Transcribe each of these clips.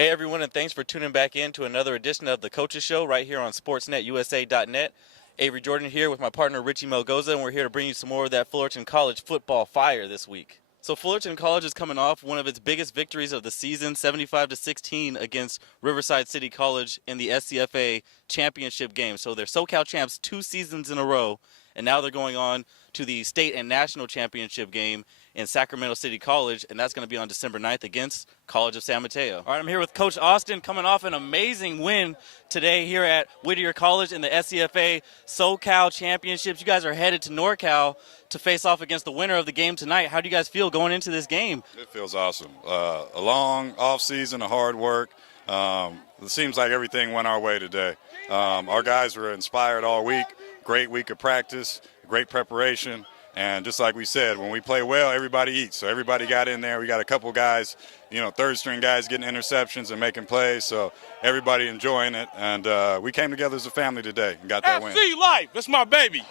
Hey everyone, and thanks for tuning back in to another edition of the Coaches Show right here on SportsNetUSA.net. Avery Jordan here with my partner Richie Melgoza, and we're here to bring you some more of that Fullerton College football fire this week. So Fullerton College is coming off one of its biggest victories of the season, 75-16 against Riverside City College in the SCFA championship game. So they're SoCal champs 2 seasons in a row, and now they're going on to the state and national championship game in Sacramento City College, and that's going to be on December 9th against College of San Mateo. All right, I'm here with Coach Austin, coming off an amazing win today here at Whittier College in the SCFA SoCal Championships. You guys are headed to NorCal to face off against the winner of the game tonight. How do you guys feel going into this game? It feels awesome. A long off season of hard work. It seems like everything went our way today. Our guys were inspired all week. Great week of practice, great preparation. And just like we said, when we play well, everybody eats. So everybody got in there. We got a couple guys, third-string guys getting interceptions and making plays. So everybody enjoying it. And we came together as a family today and got that win. FC Life, that's my baby.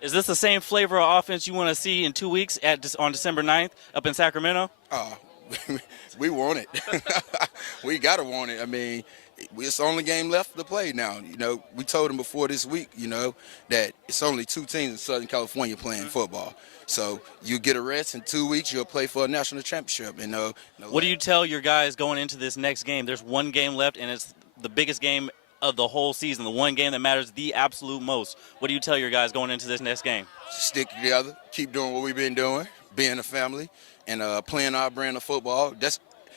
Is this the same flavor of offense you want to see in 2 weeks on December 9th up in Sacramento? We want it. We got to want it. I mean, it's the only game left to play now. We told them before this week, that it's only 2 teams in Southern California playing football. So you get a rest in 2 weeks, you'll play for a national championship. What do you tell your guys going into this next game? There's one game left, and it's the biggest game of the whole season, the one game that matters the absolute most. What do you tell your guys going into this next game? Stick together, keep doing what we've been doing, being a family, and playing our brand of football.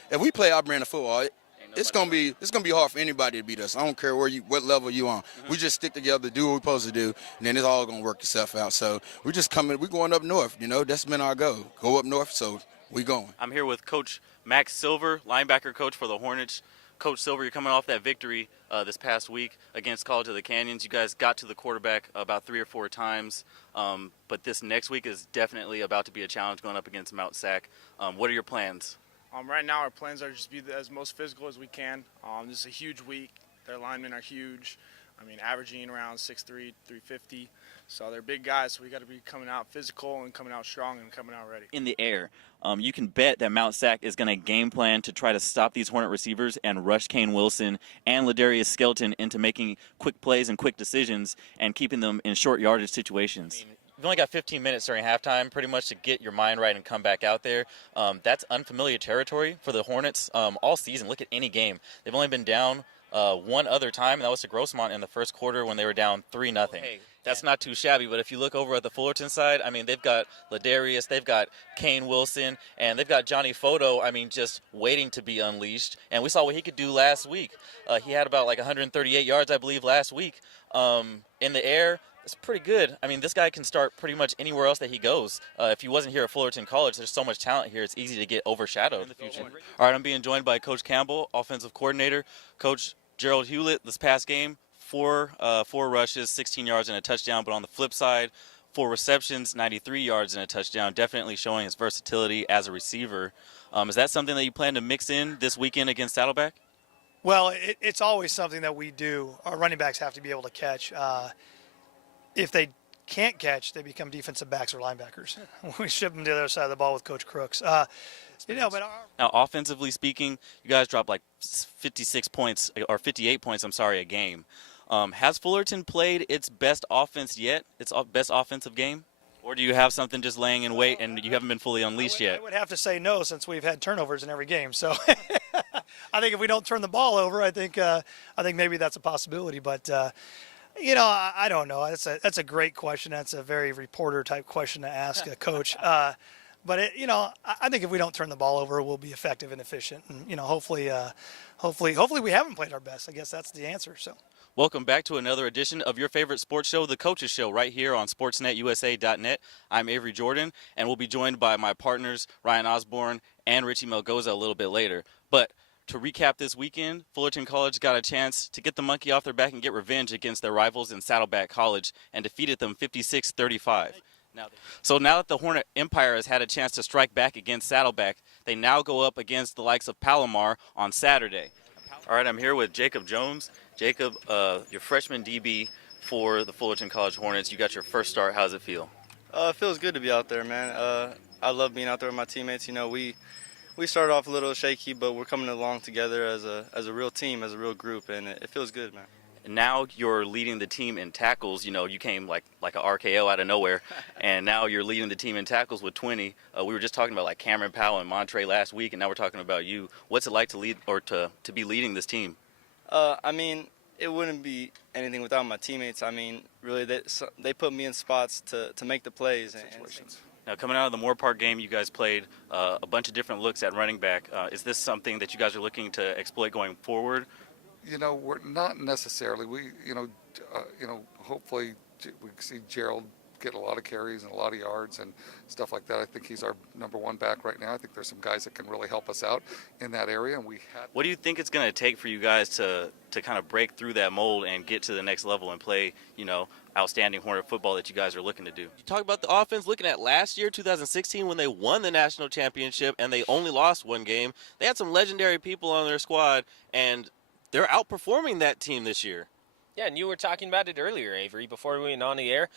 If we play our brand of football, it's gonna be hard for anybody to beat us. I don't care what level you on. We just stick together, do what we're supposed to do, and then it's all gonna work itself out. So we're going up north. That's been our goal. Go up north. So we going. I'm here with Coach Max Silver, linebacker coach for the Hornets. Coach Silver, you're coming off that victory this past week against College of the Canyons. You guys got to the quarterback about 3 or 4 times, but this next week is definitely about to be a challenge going up against Mount Sac. What are your plans? Right now our plans are just be as most physical as we can. This is a huge week. Their linemen are huge. Averaging around 6'3", 350. So they're big guys, so we got to be coming out physical and coming out strong and coming out ready. In the air, you can bet that Mount Sac is going to game plan to try to stop these Hornet receivers and rush Kane Wilson and Ladarius Skelton into making quick plays and quick decisions and keeping them in short yardage situations. You've only got 15 minutes during halftime pretty much to get your mind right and come back out there. That's unfamiliar territory for the Hornets all season. Look at any game. They've only been down one other time, and that was to Grossmont in the first quarter when they were down 3-0. Hey, that's not too shabby, but if you look over at the Fullerton side, they've got Ladarius, they've got Kane Wilson, and they've got Johnny Foto, just waiting to be unleashed. And we saw what he could do last week. He had about 138 yards, I believe, last week. In the air, it's pretty good. This guy can start pretty much anywhere else that he goes. If he wasn't here at Fullerton College, there's so much talent here, it's easy to get overshadowed in the future. All right, I'm being joined by Coach Campbell, offensive coordinator. Coach Gerald Hewlett, this past game, 4 rushes, 16 yards and a touchdown. But on the flip side, 4 receptions, 93 yards and a touchdown, definitely showing his versatility as a receiver. Is that something that you plan to mix in this weekend against Saddleback? Well, it's always something that we do. Our running backs have to be able to catch. If they can't catch, they become defensive backs or linebackers. We ship them to the other side of the ball with Coach Crooks. But now, offensively speaking, you guys dropped 56 points or 58 points. A game. Has Fullerton played its best offense yet? Its best offensive game, or do you have something just laying in wait and you haven't been fully unleashed yet? I would have to say no, since we've had turnovers in every game. So I think if we don't turn the ball over, I think maybe that's a possibility. But I don't know. That's a great question. That's a very reporter-type question to ask a coach. But I think if we don't turn the ball over, we'll be effective and efficient. And hopefully we haven't played our best. I guess that's the answer. So. Welcome back to another edition of your favorite sports show, The Coaches Show, right here on SportsNetUSA.net. I'm Avery Jordan, and we'll be joined by my partners, Ryan Osborne and Richie Melgoza, a little bit later. But to recap this weekend, Fullerton College got a chance to get the monkey off their back and get revenge against their rivals in Saddleback College and defeated them 56-35. So now that the Hornet Empire has had a chance to strike back against Saddleback, they now go up against the likes of Palomar on Saturday. All right, I'm here with Jacob Jones. Jacob, your freshman DB for the Fullerton College Hornets. You got your first start. How does it feel? It feels good to be out there, man. I love being out there with my teammates. We we started off a little shaky, but we're coming along together as a real team, as a real group, and it feels good, man. And now you're leading the team in tackles. You know, you came like a RKO out of nowhere, and now you're leading the team in tackles with 20. We were just talking about like Cameron Powell and Montre last week, and now we're talking about you. What's it like to lead or to be leading this team? I mean, it wouldn't be anything without my teammates. I mean, really, they put me in spots to make the plays. Now, coming out of the Moore Park game, you guys played a bunch of different looks at running back. Is this something that you guys are looking to exploit going forward? You know, we're not necessarily. Hopefully we see Gerald get a lot of carries and a lot of yards and stuff like that. I think he's our number one back right now. I think there's some guys that can really help us out in that area. And what do you think it's going to take for you guys to kind of break through that mold and get to the next level and play, outstanding Hornet football that you guys are looking to do? You talk about the offense, looking at last year, 2016, when they won the national championship and they only lost one game. They had some legendary people on their squad, and they're outperforming that team this year. Yeah, and you were talking about it earlier, Avery, before we went on the air.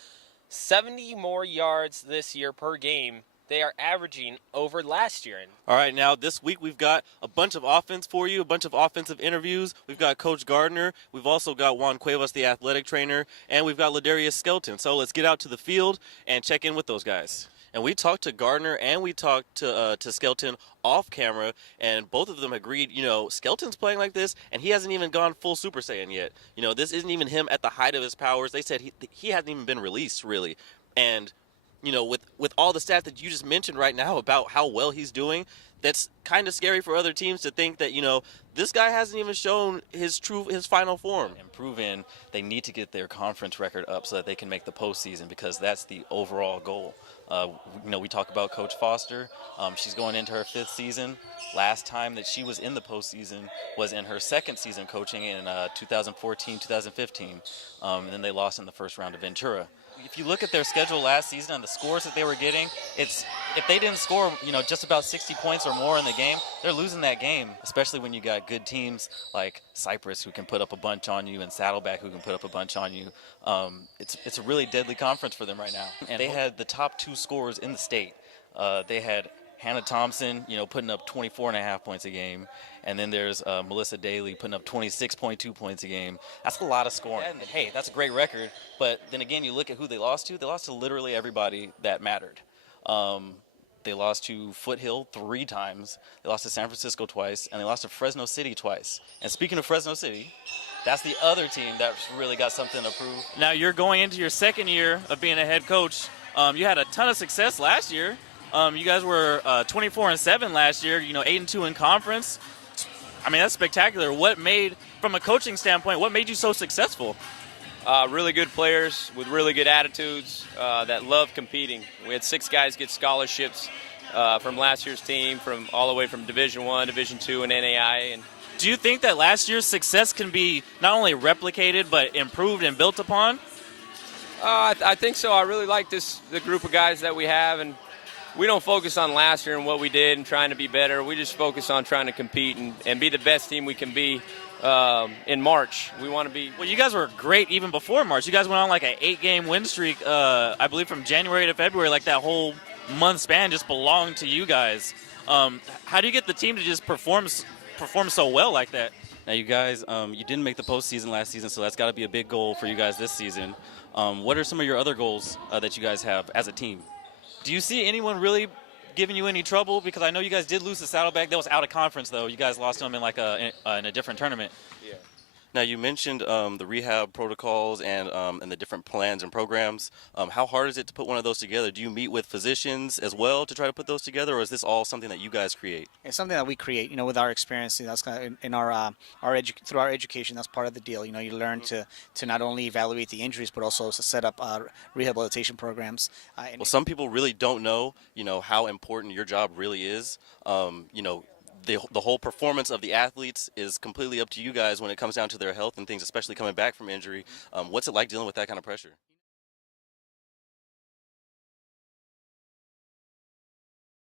70 more yards this year per game they are averaging over last year. All right, now this week we've got a bunch of offense for you, a bunch of offensive interviews. We've got Coach Gardner. We've also got Juan Cuevas, the athletic trainer, and we've got Ladarius Skelton. So let's get out to the field and check in with those guys. And we talked to Gardner and we talked to Skelton off camera, and both of them agreed, Skelton's playing like this, and he hasn't even gone full Super Saiyan yet. This isn't even him at the height of his powers. They said he hasn't even been released, really. And, with all the stats that you just mentioned right now about how well he's doing, that's kind of scary for other teams to think that, this guy hasn't even shown his final form. And proven they need to get their conference record up so that they can make the postseason, because that's the overall goal. We talk about Coach Foster. She's going into her 5th season. Last time that she was in the postseason was in her 2nd season coaching in 2014, 2015. And then they lost in the first round to Ventura. If you look at their schedule last season and the scores that they were getting, if they didn't score, just about 60 points or more in the game, they're losing that game, especially when you got good teams like Cypress who can put up a bunch on you and Saddleback who can put up a bunch on you. It's a really deadly conference for them right now. And they had the top 2 scorers in the state. They had Hannah Thompson, putting up 24.5 points a game. And then there's Melissa Daly putting up 26.2 points a game. That's a lot of scoring. And hey, that's a great record. But then again, you look at who they lost to. They lost to literally everybody that mattered. They lost to Foothill 3 times. They lost to San Francisco twice. And they lost to Fresno City twice. And speaking of Fresno City, that's the other team that's really got something to prove. Now you're going into your 2nd year of being a head coach. You had a ton of success last year. You guys were 24-7 last year, 8-2 in conference. I mean, that's spectacular. From a coaching standpoint, what made you so successful? Really good players with really good attitudes that love competing. We had 6 guys get scholarships from last year's team, from all the way from Division I, Division II, and NAI. And do you think that last year's success can be not only replicated but improved and built upon? I think so. I really like the group of guys that we have, and we don't focus on last year and what we did and trying to be better. We just focus on trying to compete and be the best team we can be in March. We want to be. Well, you guys were great even before March. You guys went on like an 8-game win streak, I believe from January to February. Like that whole month span just belonged to you guys. How do you get the team to just perform so well like that? Now, you guys, you didn't make the postseason last season, so that's got to be a big goal for you guys this season. What are some of your other goals that you guys have as a team? Do you see anyone really giving you any trouble? Because I know you guys did lose to Saddleback. That was out of conference, though. You guys lost to them in in a different tournament. Yeah. Now, you mentioned the rehab protocols and the different plans and programs. How hard is it to put one of those together? Do you meet with physicians as well to try to put those together, or is this all something that you guys create? It's something that we create, with our experience. That's kind of through our education. That's part of the deal. You learn to not only evaluate the injuries, but also to set up rehabilitation programs. Well, some people really don't know, how important your job really is. The whole performance of the athletes is completely up to you guys when it comes down to their health and things, especially coming back from injury. What's it like dealing with that kind of pressure?